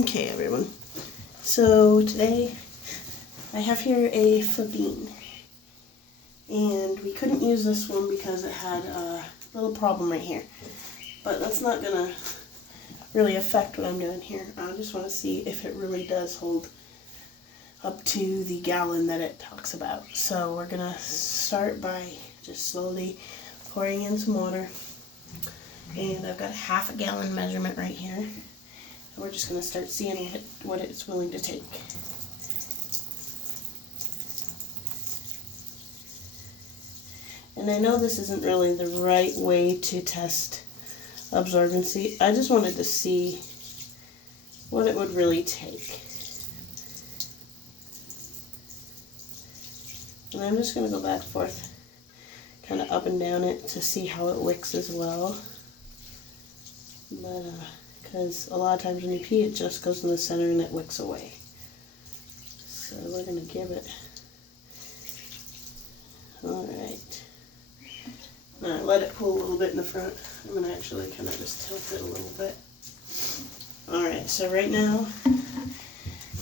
Okay, everyone. So today I have here a Fabine, and we couldn't use this one because it had a little problem right here. But that's not gonna really affect what I'm doing here. I just want to see if it really does hold up to the gallon that it talks about. So we're gonna start by just slowly pouring in some water, and I've got a half a gallon measurement right here. And we're just going to start seeing what it's willing to take. And I know this isn't really the right way to test absorbency. I just wanted to see what it would really take. And I'm just going to go back and forth, kind of up and down it to see how it wicks as well. But, because a lot of times when you pee, it just goes in the center and it wicks away. So we're going to give it. Alright. Now let it pull a little bit in the front. I'm going to actually kind of just tilt it a little bit. Alright, so right now,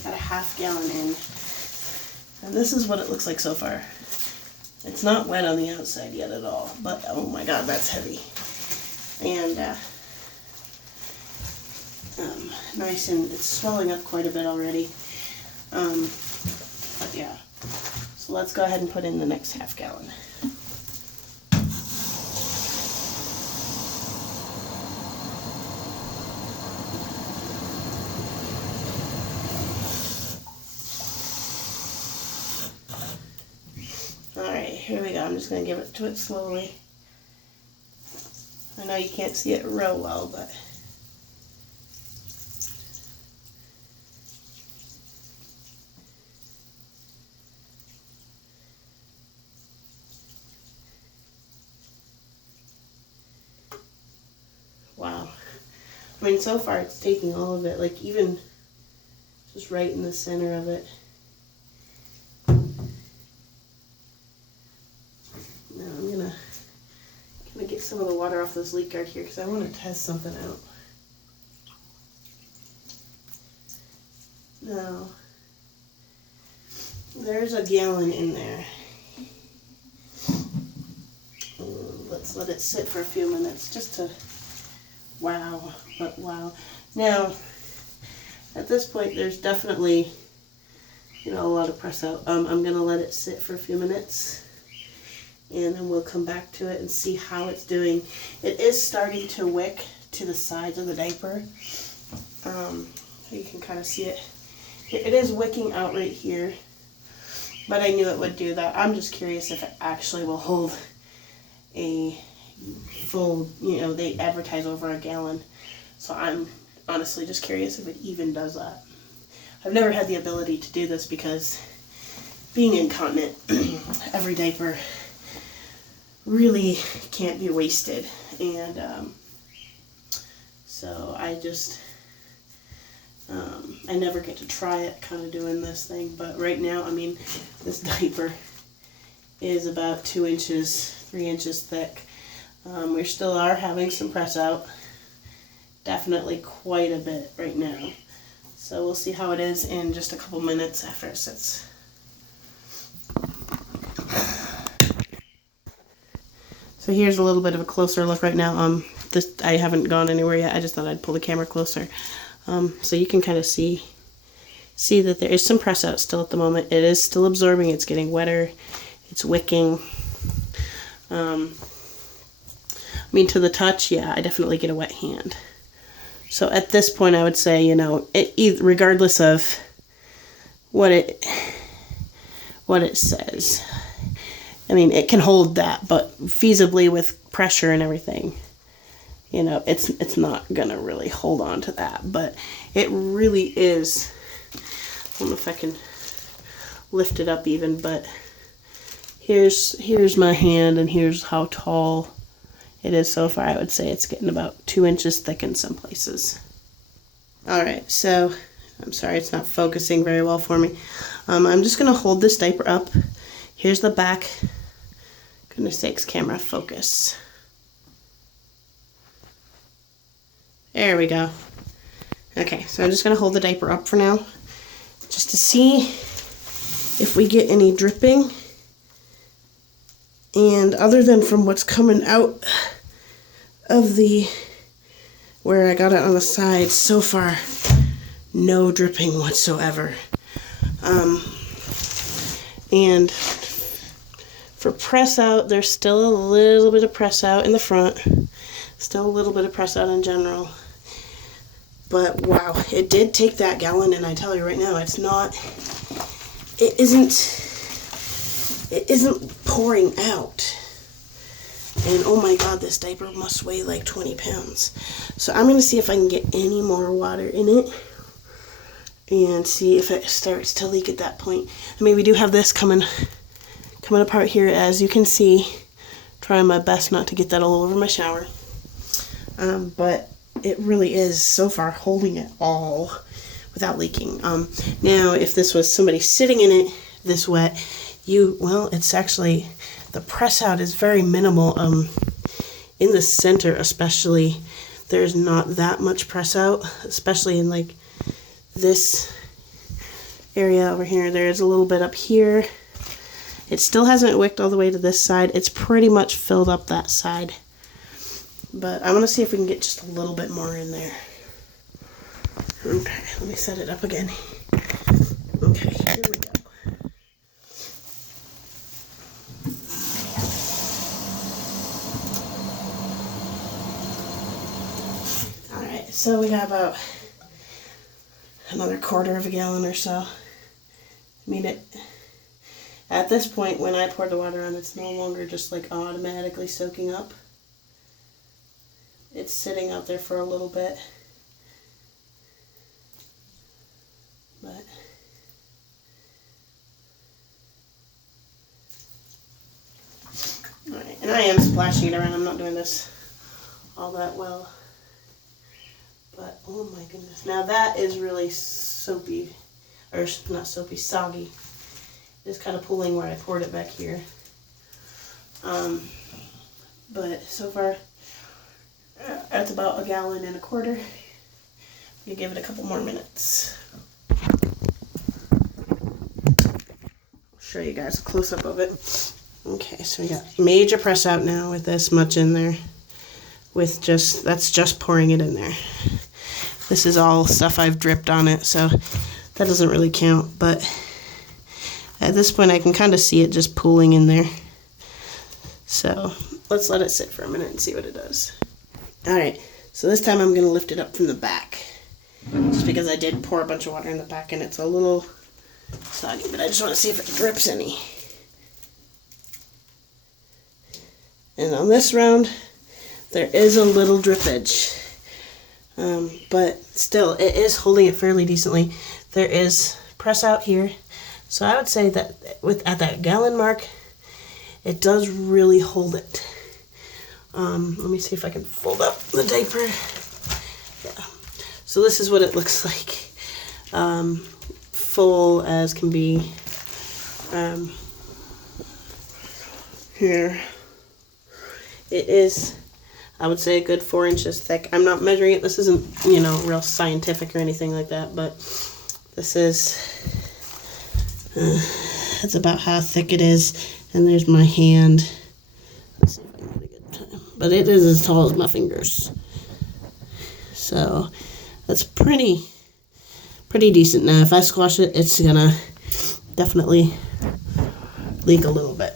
got a half gallon in. And this is what it looks like so far. It's not wet on the outside yet at all, but oh my god, that's heavy. And nice, and it's swelling up quite a bit already. But yeah, so let's go ahead and put in the next half gallon. Alright, here we go. I'm just going to give it to it slowly. I know you can't see it real well, but wow. I mean, so far it's taking all of it, like even just right in the center of it. Now I'm gonna get some of the water off this leak guard here because I want to test something out. Now, there's a gallon in there. Let's let it sit for a few minutes just to wow, but wow. Now, at this point, there's definitely, a lot of press out. I'm going to let it sit for a few minutes, and then we'll come back to it and see how it's doing. It is starting to wick to the sides of the diaper. You can kind of see it. It is wicking out right here, but I knew it would do that. I'm just curious if it actually will hold a full, they advertise over a gallon. So I'm honestly just curious if it even does that. I've never had the ability to do this because being incontinent, every diaper really can't be wasted. And so I just, I never get to try it kind of doing this thing. But right now, I mean, this diaper is about 2 inches, 3 inches thick. We still are having some press out. Definitely quite a bit right now. So we'll see how it is in just a couple minutes after it sits. So here's a little bit of a closer look right now. I haven't gone anywhere yet. I just thought I'd pull the camera closer. So you can kind of see that there is some press out still at the moment. It is still absorbing. It's getting wetter. It's wicking. I mean, to the touch, yeah, I definitely get a wet hand. So at this point, I would say, regardless of what it says, I mean, it can hold that, but feasibly with pressure and everything, it's not gonna really hold on to that. But it really is. I don't know if I can lift it up even, but here's my hand, and here's how tall it is so far. I would say it's getting about 2 inches thick in some places. Alright, so I'm sorry it's not focusing very well for me. I'm just going to hold this diaper up. Here's the back. Goodness sakes, camera, focus. There we go. Okay, so I'm just going to hold the diaper up for now, just to see if we get any dripping. And other than from what's coming out of where I got it on the side, so far, no dripping whatsoever. And for press out, there's still a little bit of press out in the front. Still a little bit of press out in general. But wow, it did take that gallon, and I tell you right now, it isn't pouring out. And oh my god, this diaper must weigh like 20 pounds. So I'm going to see if I can get any more water in it and see if it starts to leak at that point. I mean, we do have this coming apart here, as you can see. Trying my best not to get that all over my shower. But it really is so far holding it all without leaking. Now, if this was somebody sitting in it this wet, it's actually, the press out is very minimal. In the center especially, there's not that much press out, especially in like this area over here. There is a little bit up here. It still hasn't wicked all the way to this side. It's pretty much filled up that side. But I'm going to see if we can get just a little bit more in there. Okay, let me set it up again. Okay, here we go. Alright, so we got about another quarter of a gallon or so. I mean, at this point, when I pour the water on, it's no longer just like automatically soaking up. It's sitting out there for a little bit. But alright, and I am splashing it around. I'm not doing this all that well. But oh my goodness. Now that is really soapy, or not soapy, soggy. It's kind of pulling where I poured it back here. But so far, that's about 1.25 gallons. You give it a couple more minutes. I'll show you guys a close-up of it. Okay, so we got major press out now with this much in there. That's just pouring it in there. This is all stuff I've dripped on it, so that doesn't really count. But at this point, I can kind of see it just pooling in there. So let's let it sit for a minute and see what it does. Alright, so this time I'm going to lift it up from the back. Just because I did pour a bunch of water in the back and it's a little soggy, but I just want to see if it drips any. And on this round, there is a little drippage. But still, it is holding it fairly decently. There is press out here. So I would say that at that gallon mark, it does really hold it. Let me see if I can fold up the diaper. Yeah. So this is what it looks like. Full as can be. Here. It is, I would say, a good 4 inches thick. I'm not measuring it. This isn't, real scientific or anything like that, but this is, that's about how thick it is. And there's my hand. Let's see if I can get a good time. But it is as tall as my fingers. So that's pretty decent. Now, if I squash it, it's gonna definitely leak a little bit.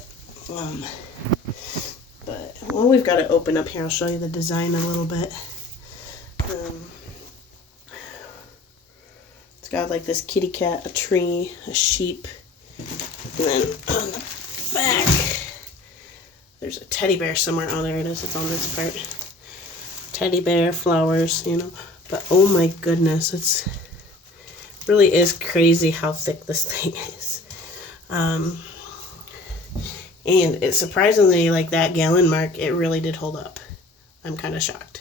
But while we've got it open up here, I'll show you the design a little bit. It's got like this kitty cat, a tree, a sheep, and then on the back, there's a teddy bear somewhere. Oh, there it is. It's on this part. Teddy bear, flowers, But oh my goodness, it's really is crazy how thick this thing is. And it's surprisingly, like that gallon mark, it really did hold up. I'm kind of shocked.